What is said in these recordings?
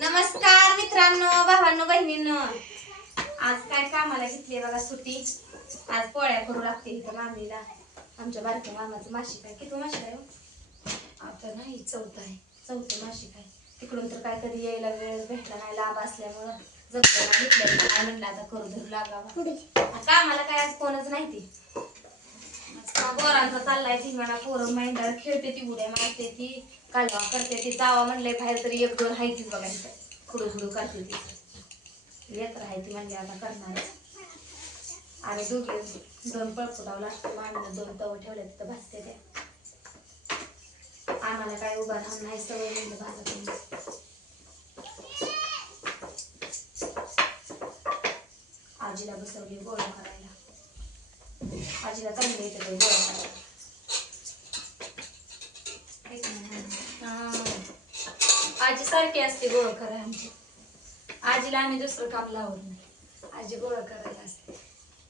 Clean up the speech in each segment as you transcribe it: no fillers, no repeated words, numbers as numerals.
नमस्कार मित्रांनो, भावांनो, बहिणींनो. आज काय कामाला घेतली बघा सुट्टी. आज पोळ्या करू लागते इथं मामीला. आमच्या बारक्या मामाचं मासिक आहे. किती मासिक आहे हो? आता नाही, चौथा आहे. चौथं मासिक आहे. तिकडून तर काय कधी यायला वेळ भेटला नाही, लांब असल्यामुळं जमलं नाही. घेतलं काय म्हणलं आता करू धरू लागावा. कामाला काय आज कोणच नाही ती. पोरांचा चाललाय धिंगाणा. पोरं मैदान खेळते ती, उड्या मारते ती, कालवा करते ती. जावा म्हणलंय बाहेर तरी एक दोन हायतीच बघा इथं. खुडू खुडू करते ती. येत राहायची म्हणजे आता करणार. आणि दोघे दोन पळपुटावं लागतं. मामीनं दोन तव ठेवले तिथं भाजते त्या. आम्हाला काय उभा राहून नाही, सवय म्हणजे भाजत. आजीला बसवली गोळा करायला. आजीला चांगले येते ते गोळा करायला. आजी सारखी असते गोळा करायला आमची. आजीला आम्ही दुसरं काम लावत नाही, आजी गोळा करायला असते.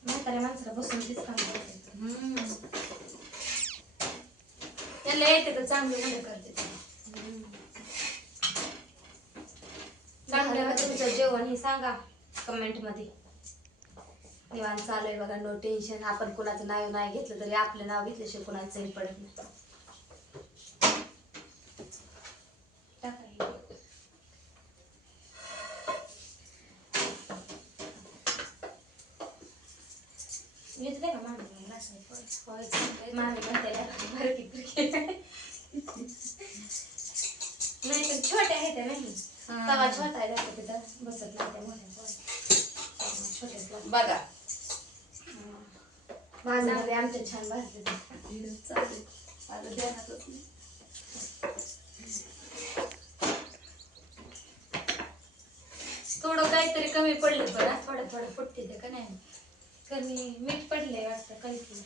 म्हाताऱ्या माणसाला बसून तीच काम करते. त्याला येते तर चांगली मदत करते. चांगलं का तुमचं जेवण हे सांगा कमेंट मध्ये. निवांत चालू आहे बघा, नो टेन्शन. आपण कुणाचं नाव नाही घेतलं तरी आपलं नाव घेतल्याशिवाय कुणाचं सही पडत नाही. येते का मामी म्हणते बरं किती नाही तर छोट्या आहेत त्या नाही. तवा छोटा आहे त्याचा तिथं बसत नाही त्या मोठ्या छोट्याच बघा माझ्यामध्ये आमच्या छान भाजले चालेल. आता ध्यानातच नाही. थोडं काहीतरी कमी पडलं बरं, थोडं थोडं फुटते ते का नाही. कमी मीठ पडलंय वाटतं कलकी.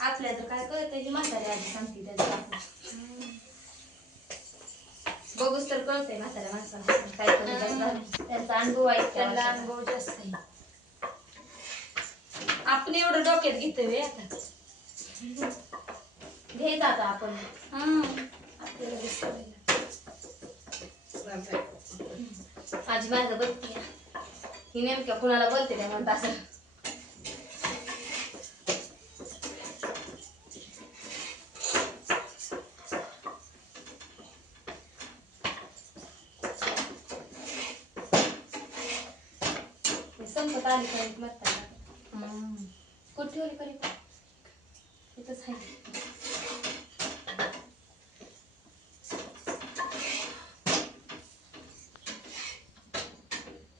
आपल्या तर काय कळतं की म्हातारी आधी सांगते त्याचं. बघूच तर कळतंय म्हाताऱ्या माणसाला काय कमी. त्यांचा अनुभव आहे, त्यांना अनुभव जास्त आहे. आपण एवढं डोक्यात घेतोय आता. घ्यायचं आता आपण. आपल्याला दिसतंय. आजी माझं बघते ही नेमक्या कुणाला बोलते त्या म्हणत असं. संपत आली करीत मरता. कुठे ठेवली करीत इथंच आहे.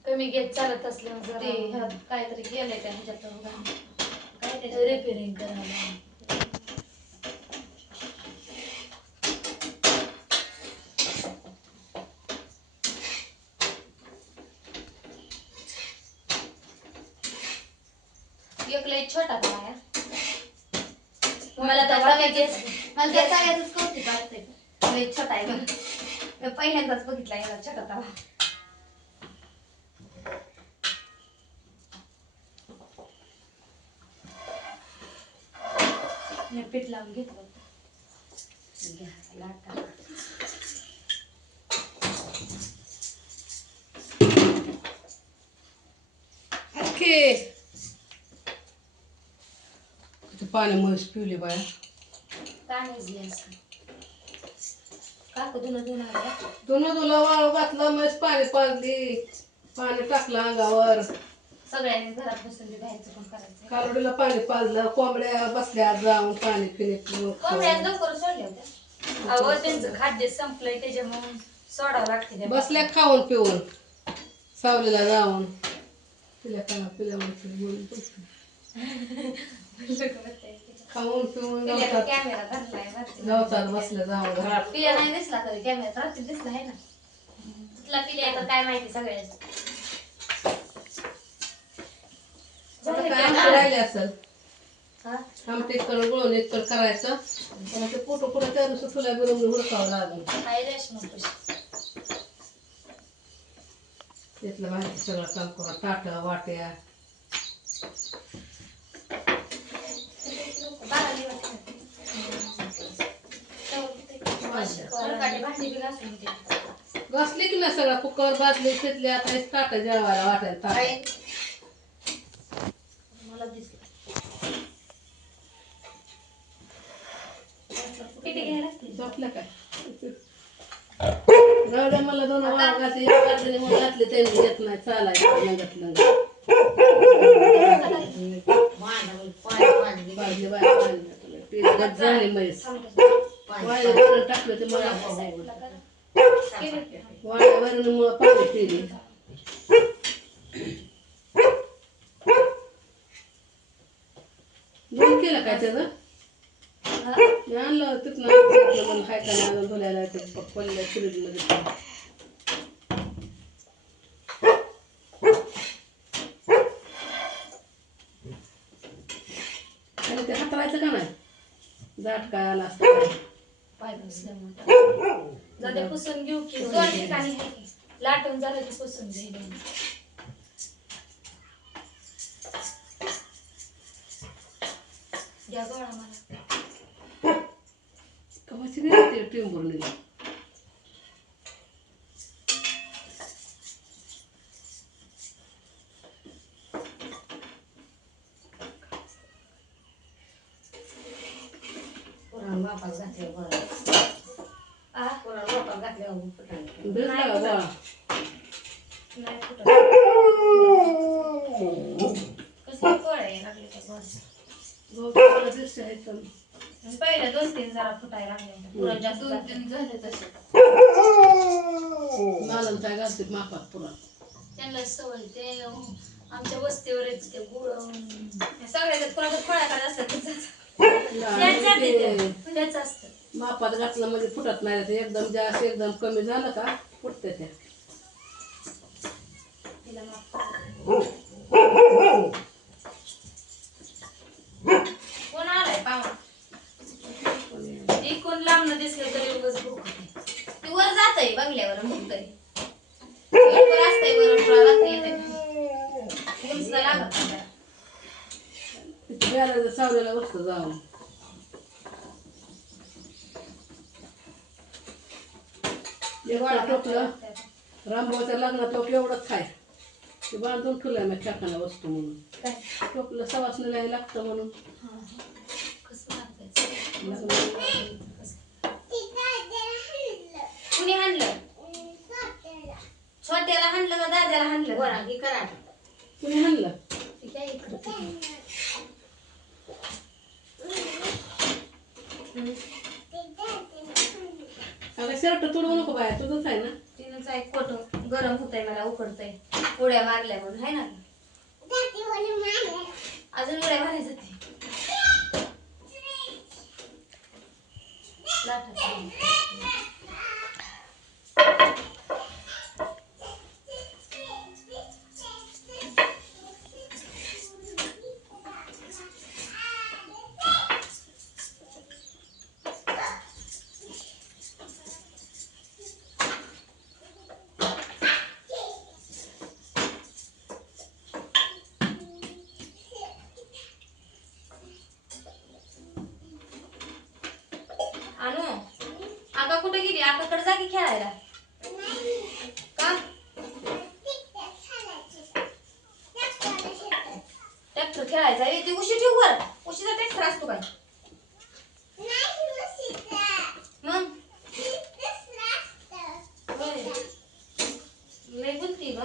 कमी घेत चालत असल्यावर ते ह्यात काहीतरी केलंय का ह्याच्यात काय त्याच्यात रिपेअरिंग करायला. एक लय छोटा तवा आहे. मला तर मला त्या सगळ्याच कौतुक वाटतंय. लय छोटा आहे बघ. मी पहिल्यांदाच बघितला याला छोटा तवा. मी पीठ लावून घेतलं. लाटा पाणी म्हस पिवली बाया. काय नाही असं काकू धुणं धुणार तुला वाळू घातलं म्हैस पाणी पाजली, पाणी टाकलं अंगावर. सगळ्यांनी घरात बसून बाहेरचं पण करायचं. कालवडीला पाणी पाजलं, कोंबड्या बसल्या जाऊन पाणी पिणे. कोंबड्या लवकर सोडल्या होत्या. अहो त्यांचं खाद्य संपलंय त्याच्यामुळे सोडावं लागते. बसल्या खाऊन पिऊन सावलीला जाऊन पिल्या बोलून खाऊन पिऊन कॅमेरा धरलाय गवतात बसल्या जाऊन घरात. पिया नाही दिसला तरी कॅमेरात रात्री दिसला आहे ना. तुला पिल्या तर काय माहिती सगळ्याच. राहिले असेल आमटे करून गुळून एक तर करायचं. ते पोटो पुढे त्या दिवशी तुला बिरून हुडकावं लागेल. तिथलं माहिती सगळं काम करून ताटं वाट्या. भांडी बी घासून घासले की नाही सगळा कुकर बाजले फेटले आता हे ताट जेवायला वाटायला ताट. मला दिसलं किती घ्यायला लागते झोपलं काय राहू द्या मला 2 वाळ घातले एक घातले मग घातले त्यांनी येत नाही चालायचं नगत नगत बाजले बाय पाणी झाले म्हैस वाळ्यावरून टाकलं ते मला वाळ्यावरून मग पाणी पिले. दोन केलं काय त्याचं मी आणलं तिथनं म्हणून हाय का आणून धुल्याला ते पडल्या फ्रीजमध्ये. आणि ते हातरायचं का नाही जाट काय आला असतं पाय बसल्यामुळे जाते पुसून घेऊ की 2 ठिकाणी आहे की. लाटून झालं की पुसून घेईल द्या गोळा मला कवाची नाही ते टिंबून भिजला गोळा नाही फुटत. कसं कळे लागले का गोड. गहू दिसते आहेत पण. पहिले 2-3 जरा फुटायला लागले पुरण जास्त 2-3 झाले तसे नालन काय घालते मापात पुरा त्यांना सवय ते आमच्या वस्तीवर येते ते गुळ सगळ्याच्या कोणाच्या फळ्या काढत असतात त्याच असतं मापात घातलं म्हणजे फुटत नाही ते एकदम जास्त एकदम कमी झालं का फुटते त्या. तिला माफ कोण आलाय पाहुणा कोण लांब दिसलं तरी उगाच भूक होते. ती वर जातय बंगल्यावर मुक्तय वर असतंय वर थोडा रात्री येते ऊन सुद्धा लागत नाही त्याला. तिथे बेलाचं सावलेला वस्तू जाऊन एक टोपलं रामभाऊच्या लग्नात टोप एवढंच आहे ते बांधून ठेवलंय मी टाकायला वस्तू म्हणून टोपलं सवासणीला लागतं म्हणून कसं लागतं कुणी हाणलं छोट्याला हाणलं का दाद्याला हाणलं गोळा की करा कुणी हाणलं ठीक आहे इकडं अगं शर्ट तोडू नको बाय तुझंच आहे ना तिनंच आहे कोट गरम होतंय मला उकडतंय उड्या मारल्या म्हणून आहे ना अजून उड्या मारायचं ते आणू आका कुठे गेली आकाकडे जा की खेळायला का ट्रॅक्टर खेळायचा ती उशी ठेव वर उशीचा ट्रॅक्टर असतो काय मग लय बोलती का